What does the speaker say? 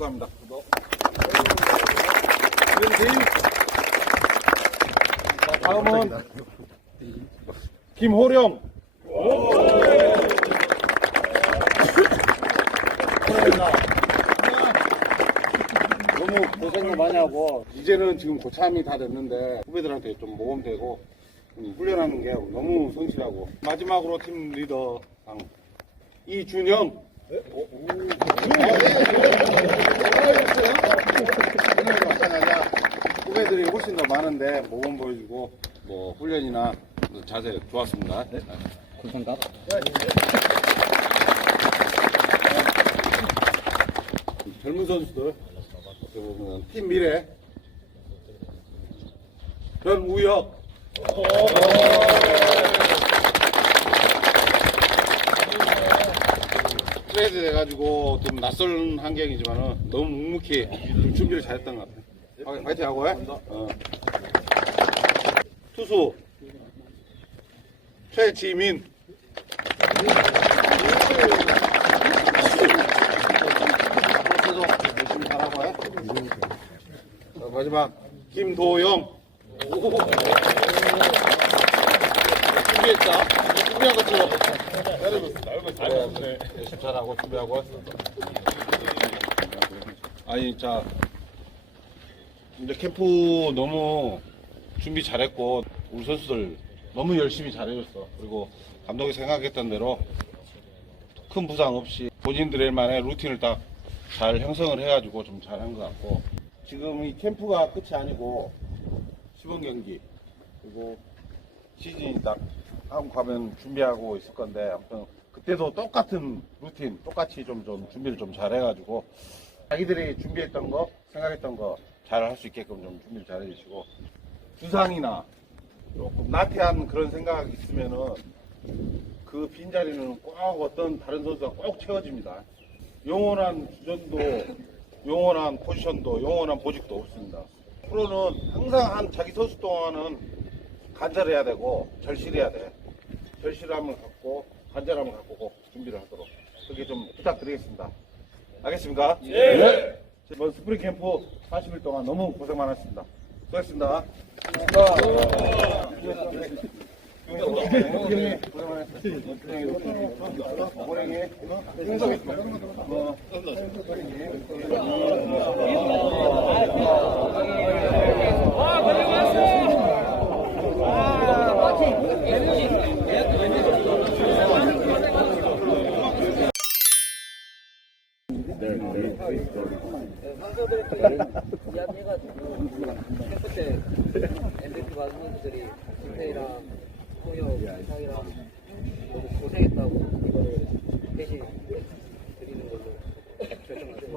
축하합니다. 김팀. 자, 다음은 김호령. 너무 고생을 많이 하고 이제는 지금 고참이 다 됐는데 후배들한테 좀 모범되고 음, 훈련하는 게 너무 성실하고 마지막으로 팀 리더 당 이준영 후배들이 훨씬 더 많은데 모범 보여주고 뭐 훈련이나 자세 좋았습니다. 네. 감사합니다. 젊은 선수들 어떻게 보면 팀 미래 변우혁 트레이드 돼가지고 좀 낯선 환경이지만은 너무 묵묵히 좀 준비를 잘했던 것 같아요. 아, 파이팅 하고 해. 어. 투수 최지민 투수 열심히 잘하고 해. 자, 마지막 김도영 준비했다. 준비한. 알고 있어. 네. 열심히 잘하고 준비하고. 아니, 자, 이제 캠프 너무 준비 잘했고, 우리 선수들 너무 열심히 잘해줬어. 그리고 감독이 생각했던 대로 큰 부상 없이 본인들만의 루틴을 딱 잘 형성을 해가지고 좀 잘한 것 같고, 지금 이 캠프가 끝이 아니고, 시범 경기, 그리고 시즌이 딱 하고 가면 준비하고 있을 건데 아무튼 그때도 똑같은 루틴 똑같이 좀, 좀 준비를 좀 잘 해가지고 자기들이 준비했던 거 생각했던 거 잘 할 수 있게끔 좀 준비를 잘 해주시고 부상이나 조금 나태한 그런 생각이 있으면은 그 빈자리는 꼭 어떤 다른 선수가 꼭 채워집니다 영원한 주전도 영원한 포지션도 영원한 보직도 없습니다 프로는 항상 한 자기 선수 동안은 간절해야 되고 절실해야 돼. 절실함을 갖고 간절함을 갖고 꼭 준비를 하도록 그렇게 좀 부탁드리겠습니다. 알겠습니까? 예. 이번 스프링 캠프 40일 동안 너무 고생 많았습니다. 수고했습니다. 이야기해가지고 캠프 때 MVP 받은 선수들이 김태희랑 홍혁, 이상이랑 모두 고생했다고 대신 드리는 걸로 결정했어요.